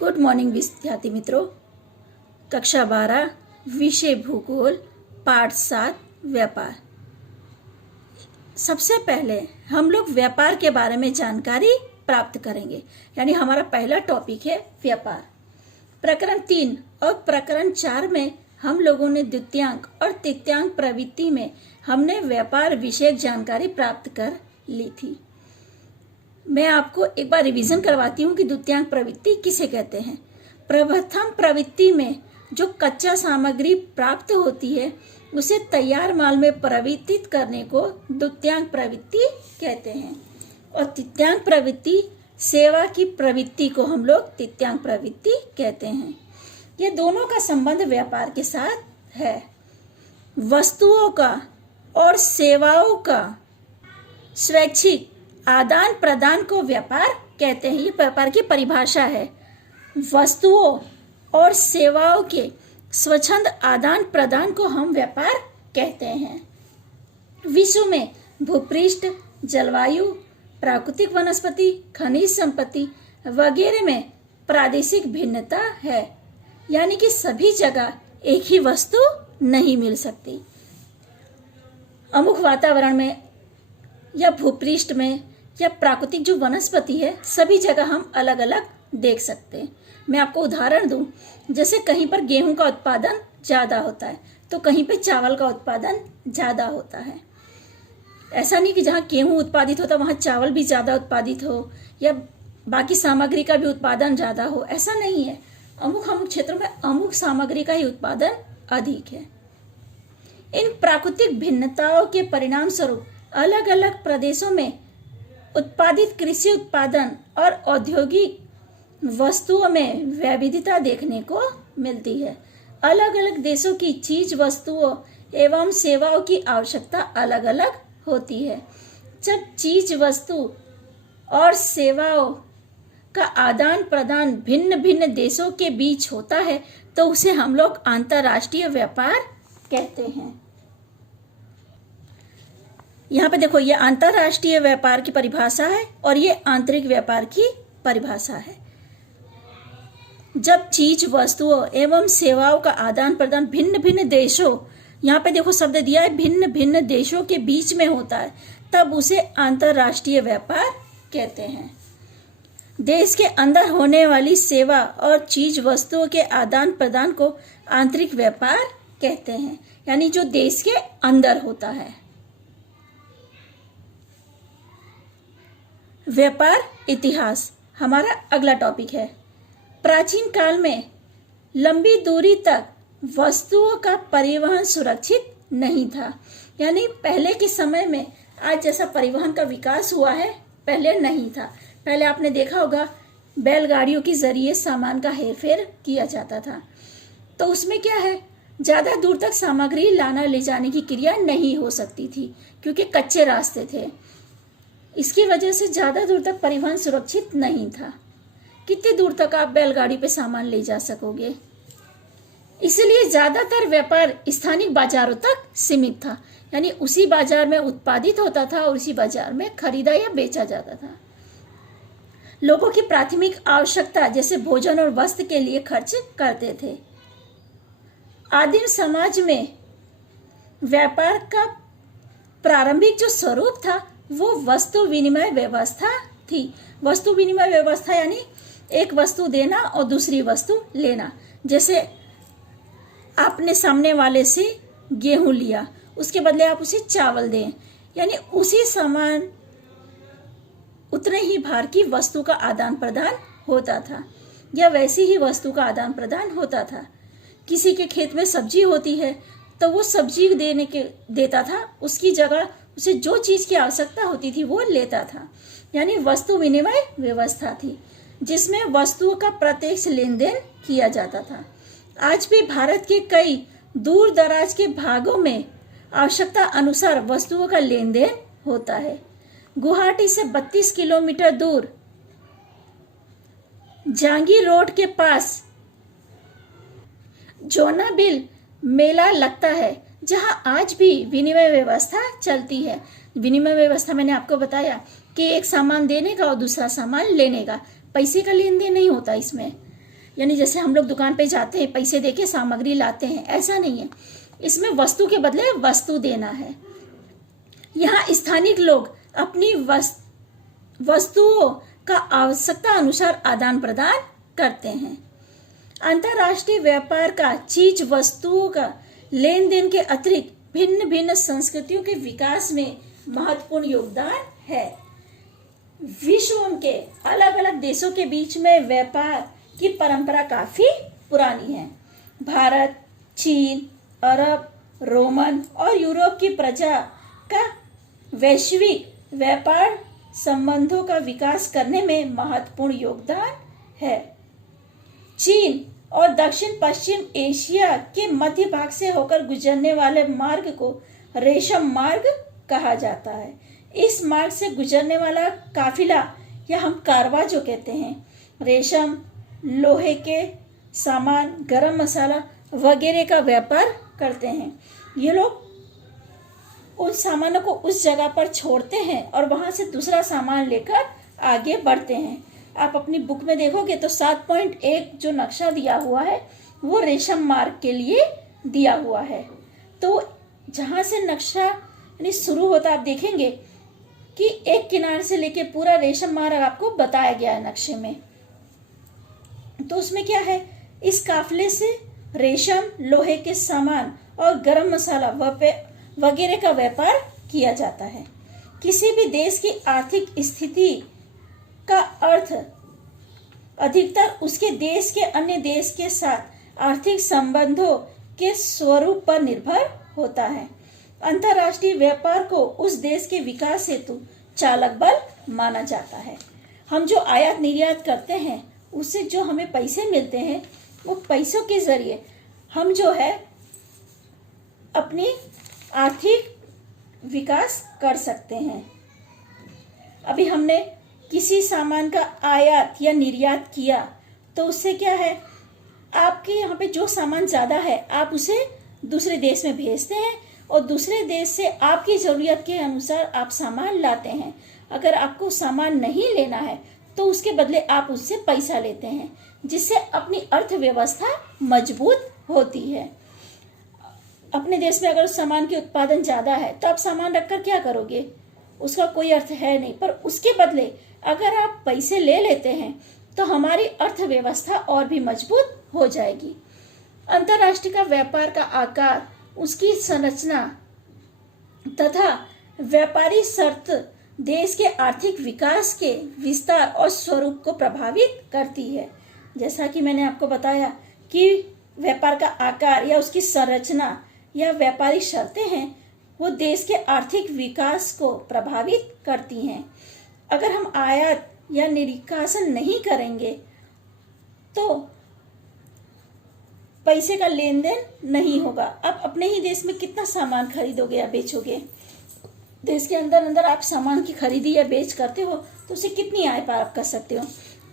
Good morning विद्यार्थी मित्रों। कक्षा 12 विषय भूगोल पाठ 7 व्यापार। सबसे पहले हम लोग व्यापार के बारे में जानकारी प्राप्त करेंगे, यानी हमारा पहला टॉपिक है व्यापार। प्रकरण 3 और प्रकरण 4 में हम लोगों ने द्वितीयांक और तृतीयांक प्रवृत्ति में हमने व्यापार विषयक जानकारी प्राप्त कर ली थी। मैं आपको एक बार रिवीजन करवाती हूँ कि द्वितीयांक प्रवृत्ति किसे कहते हैं। प्रथम प्रवृत्ति में जो कच्चा सामग्री प्राप्त होती है उसे तैयार माल में परिवर्तित करने को द्वितीयांक प्रवृत्ति कहते हैं, और तृतीयांक प्रवृत्ति सेवा की प्रवृत्ति को हम लोग तृतीयांक प्रवृत्ति कहते हैं। ये दोनों का संबंध व्यापार के साथ है। वस्तुओं का और सेवाओं का स्वैच्छिक आदान प्रदान को व्यापार कहते हैं। ये व्यापार की परिभाषा है। वस्तुओं और सेवाओं के स्वच्छंद आदान प्रदान को हम व्यापार कहते हैं। विश्व में भूपृष्ठ, जलवायु, प्राकृतिक वनस्पति, खनिज संपत्ति वगैरह में प्रादेशिक भिन्नता है, यानी कि सभी जगह एक ही वस्तु नहीं मिल सकती। अमुक वातावरण में या भूपृष्ठ में या प्राकृतिक जो वनस्पति है सभी जगह हम अलग अलग देख सकते हैं। मैं आपको उदाहरण दूं, जैसे कहीं पर गेहूं का उत्पादन ज़्यादा होता है तो कहीं पे चावल का उत्पादन ज़्यादा होता है। ऐसा नहीं कि जहाँ गेहूं उत्पादित होता वहाँ चावल भी ज़्यादा उत्पादित हो या बाकी सामग्री का भी उत्पादन ज़्यादा हो, ऐसा नहीं है। अमुक अमुक क्षेत्रों में अमुक सामग्री का ही उत्पादन अधिक है। इन प्राकृतिक भिन्नताओं के परिणाम स्वरूप अलग अलग प्रदेशों में उत्पादित कृषि उत्पादन और औद्योगिक वस्तुओं में वैविधता देखने को मिलती है। अलग अलग देशों की चीज वस्तुओं एवं सेवाओं की आवश्यकता अलग अलग होती है। जब चीज वस्तु और सेवाओं का आदान प्रदान भिन्न भिन्न देशों के बीच होता है तो उसे हम लोग अंतर्राष्ट्रीय व्यापार कहते हैं। यहाँ पे देखो, ये अंतर्राष्ट्रीय व्यापार की परिभाषा है और ये आंतरिक व्यापार की परिभाषा है। जब चीज वस्तुओं एवं सेवाओं का आदान प्रदान भिन्न भिन्न देशों, यहाँ पे देखो शब्द दिया है, भिन्न भिन्न देशों के बीच में होता है तब उसे अंतर्राष्ट्रीय व्यापार कहते हैं। देश के अंदर होने वाली सेवा और चीज वस्तुओं के आदान प्रदान को आंतरिक व्यापार कहते हैं, यानी जो देश के अंदर होता है। व्यापार इतिहास हमारा अगला टॉपिक है। प्राचीन काल में लंबी दूरी तक वस्तुओं का परिवहन सुरक्षित नहीं था, यानी पहले के समय में आज जैसा परिवहन का विकास हुआ है पहले नहीं था। पहले आपने देखा होगा बैलगाड़ियों के जरिए सामान का हेरफेर किया जाता था, तो उसमें क्या है, ज़्यादा दूर तक सामग्री लाना ले जाने की क्रिया नहीं हो सकती थी क्योंकि कच्चे रास्ते थे। इसकी वजह से ज़्यादा दूर तक परिवहन सुरक्षित नहीं था। कितनी दूर तक आप बैलगाड़ी पे सामान ले जा सकोगे, इसलिए ज़्यादातर व्यापार स्थानीय बाजारों तक सीमित था, यानी उसी बाजार में उत्पादित होता था और उसी बाजार में खरीदा या बेचा जाता था। लोगों की प्राथमिक आवश्यकता जैसे भोजन और वस्त्र के लिए खर्च करते थे। आदिम समाज में व्यापार का प्रारंभिक जो स्वरूप था वो वस्तु विनिमय व्यवस्था थी। वस्तु विनिमय व्यवस्था यानी एक वस्तु देना और दूसरी वस्तु लेना। जैसे आपने सामने वाले से गेहूं लिया, उसके बदले आप उसे चावल दें, यानी उसी समान उतने ही भार की वस्तु का आदान प्रदान होता था या वैसी ही वस्तु का आदान प्रदान होता था। किसी के खेत में सब्जी होती है तो वो सब्जी देता था, उसकी जगह उसे जो चीज की आवश्यकता होती थी वो लेता था, यानी वस्तु विनिमय व्यवस्था थी जिसमें वस्तुओं का प्रत्यक्ष लेन देन किया जाता था। आज भी भारत के कई दूर दराज के भागों में आवश्यकता अनुसार वस्तुओं का लेन देन होता है। गुवाहाटी से 32 किलोमीटर दूर जहांगीर रोड के पास जोनाबिल मेला लगता है जहां आज भी विनिमय व्यवस्था चलती है। विनिमय व्यवस्था मैंने आपको बताया कि एक सामान देने का और दूसरा सामान लेने का, पैसे का लेन देन नहीं होता इसमें। यानी जैसे हम लोग दुकान पे जाते हैं, पैसे देके सामग्री लाते हैं, ऐसा नहीं है। इसमें वस्तु के बदले वस्तु देना है। यहाँ स्थानीय लोग अपनी वस्तुओं का आवश्यकता अनुसार आदान प्रदान करते हैं। अंतर्राष्ट्रीय व्यापार का चीज वस्तुओं का लेन देन के अतिरिक्त भिन्न भिन्न संस्कृतियों के विकास में महत्वपूर्ण योगदान है। विश्व के अलग अलग देशों के बीच में व्यापार की परंपरा काफी पुरानी है। भारत, चीन, अरब, रोमन और यूरोप की प्रजा का वैश्विक व्यापार संबंधों का विकास करने में महत्वपूर्ण योगदान है। चीन और दक्षिण पश्चिम एशिया के मध्य भाग से होकर गुजरने वाले मार्ग को रेशम मार्ग कहा जाता है। इस मार्ग से गुजरने वाला काफिला या हम कारवा जो कहते हैं, रेशम, लोहे के सामान, गरम मसाला वगैरह का व्यापार करते हैं। ये लोग उन सामानों को उस जगह पर छोड़ते हैं और वहां से दूसरा सामान लेकर आगे बढ़ते हैं। आप अपनी बुक में देखोगे तो 7.1 जो नक्शा दिया हुआ है वो रेशम मार्ग के लिए दिया हुआ है। तो जहां से नक्शा यानी शुरू होता, आप देखेंगे कि एक किनारे से लेके पूरा रेशम मार्ग आपको बताया गया है नक्शे में। तो उसमें क्या है, इस काफिले से रेशम, लोहे के सामान और गरम मसाला वगैरह का व्यापार किया जाता है। किसी भी देश की आर्थिक स्थिति का अर्थ अधिकतर उसके देश के अन्य देश के साथ आर्थिक संबंधों के स्वरूप पर निर्भर होता है। अंतर्राष्ट्रीय व्यापार को उस देश के विकास हेतु चालक बल माना जाता है। हम जो आयात निर्यात करते हैं उससे जो हमें पैसे मिलते हैं, वो पैसों के जरिए हम जो है अपनी आर्थिक विकास कर सकते हैं। अभी हमने किसी सामान का आयात या निर्यात किया तो उससे क्या है, आपके यहाँ पे जो सामान ज़्यादा है आप उसे दूसरे देश में भेजते हैं और दूसरे देश से आपकी ज़रूरत के अनुसार आप सामान लाते हैं। अगर आपको सामान नहीं लेना है तो उसके बदले आप उससे पैसा लेते हैं, जिससे अपनी अर्थव्यवस्था मजबूत होती है। अपने देश में अगर उस सामान की उत्पादन ज़्यादा है तो आप सामान रखकर क्या करोगे, उसका कोई अर्थ है नहीं। पर उसके बदले अगर आप पैसे ले लेते हैं तो हमारी अर्थव्यवस्था और भी मजबूत हो जाएगी। अंतर्राष्ट्रीय का व्यापार का आकार, उसकी संरचना तथा व्यापारी शर्त देश के आर्थिक विकास के विस्तार और स्वरूप को प्रभावित करती है। जैसा कि मैंने आपको बताया कि व्यापार का आकार या उसकी संरचना या व्यापारी शर्तें हैं, वो देश के आर्थिक विकास को प्रभावित करती हैं। अगर हम आयात या निष्कासन नहीं करेंगे तो पैसे का लेन देन नहीं होगा। आप अपने ही देश में कितना सामान खरीदोगे या बेचोगे, देश के अंदर अंदर आप सामान की खरीदी या बेच करते हो तो उसे कितनी आय प्राप्त कर सकते हो।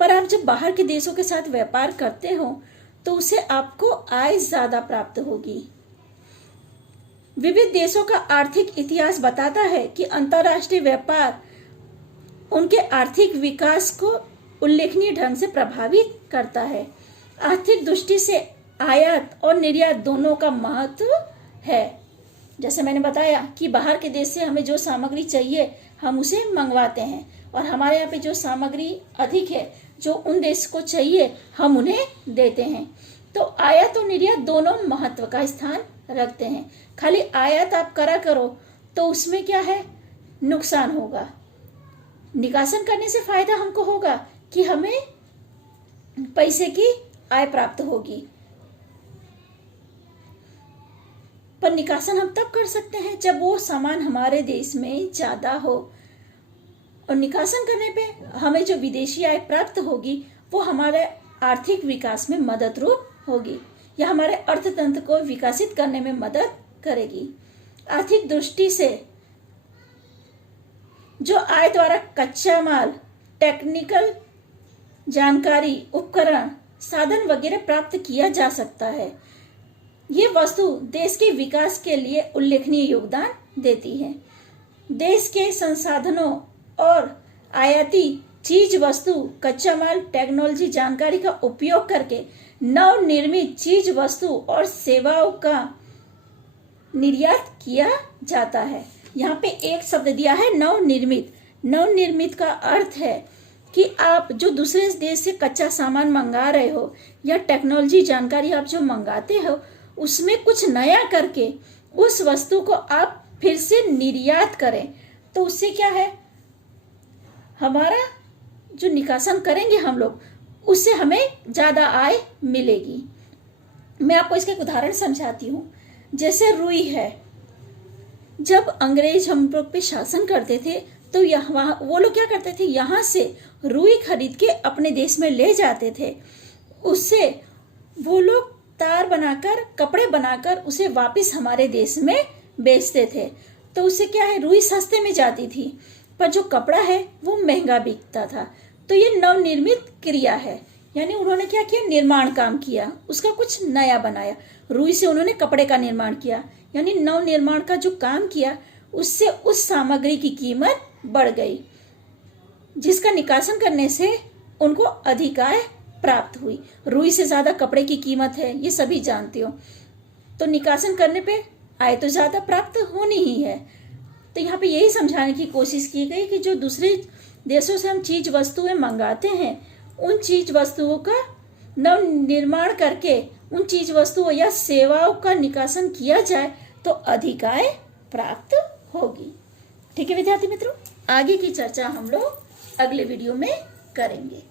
पर आप जब बाहर के देशों के साथ व्यापार करते हो तो उसे आपको आय ज्यादा प्राप्त होगी। विविध देशों का आर्थिक इतिहास बताता है कि अंतर्राष्ट्रीय व्यापार उनके आर्थिक विकास को उल्लेखनीय ढंग से प्रभावित करता है। आर्थिक दृष्टि से आयात और निर्यात दोनों का महत्व है। जैसे मैंने बताया कि बाहर के देश से हमें जो सामग्री चाहिए हम उसे मंगवाते हैं और हमारे यहाँ पे जो सामग्री अधिक है जो उन देश को चाहिए हम उन्हें देते हैं। तो आयात और निर्यात दोनों महत्व का स्थान रखते हैं। खाली आयात आप करो तो उसमें क्या है, नुकसान होगा। निकासन करने से फायदा हमको होगा कि हमें पैसे की आय प्राप्त होगी। पर निकासन हम तब कर सकते हैं जब वो सामान हमारे देश में ज्यादा हो, और निकासन करने पे हमें जो विदेशी आय प्राप्त होगी वो हमारे आर्थिक विकास में मदद रूप होगी या हमारे अर्थतंत्र को विकसित करने में मदद करेगी। आर्थिक दृष्टि से जो आय द्वारा कच्चा माल, टेक्निकल जानकारी, उपकरण, साधन वगैरह प्राप्त किया जा सकता है, ये वस्तु देश के विकास के लिए उल्लेखनीय योगदान देती है। देश के संसाधनों और आयाती चीज वस्तु, कच्चा माल, टेक्नोलॉजी, जानकारी का उपयोग करके नवनिर्मित चीज वस्तु और सेवाओं का निर्यात किया जाता है। यहाँ पे एक शब्द दिया है नवनिर्मित। नवनिर्मित का अर्थ है कि आप जो दूसरे देश से कच्चा सामान मंगा रहे हो या टेक्नोलॉजी जानकारी आप जो मंगाते हो उसमें कुछ नया करके उस वस्तु को आप फिर से निर्यात करें, तो उससे क्या है, हमारा जो निकासन करेंगे हम लोग, उससे हमें ज्यादा आय मिलेगी। मैं आपको इसका एक उदाहरण समझाती हूँ। जैसे रुई है, जब अंग्रेज हम लोग पे शासन करते थे तो यहाँ वो लोग क्या करते थे, यहाँ से रुई खरीद के अपने देश में ले जाते थे। उससे वो लोग तार बनाकर, कपड़े बनाकर उसे वापस हमारे देश में बेचते थे। तो उससे क्या है, रुई सस्ते में जाती थी पर जो कपड़ा है वो महंगा बिकता था। तो ये नवनिर्मित क्रिया है, यानी उन्होंने क्या किया, निर्माण काम किया, उसका कुछ नया बनाया। रुई से उन्होंने कपड़े का निर्माण किया, यानी नवनिर्माण का जो काम किया उससे उस सामग्री की कीमत बढ़ गई, जिसका निकासन करने से उनको अधिक आय प्राप्त हुई। रुई से ज्यादा कपड़े की कीमत है, ये सभी जानते हो। तो निकासन करने पे आय तो ज्यादा प्राप्त होनी ही है। तो यहाँ पे यही समझाने की कोशिश की गई कि जो दूसरे देशों से हम चीज वस्तुएं मंगाते हैं, उन चीज वस्तुओं का नव निर्माण करके उन चीज वस्तुओं या सेवाओं का निकासन किया जाए तो अधिक आय प्राप्त होगी। ठीक है विद्यार्थी मित्रों, आगे की चर्चा हम लोग अगले वीडियो में करेंगे।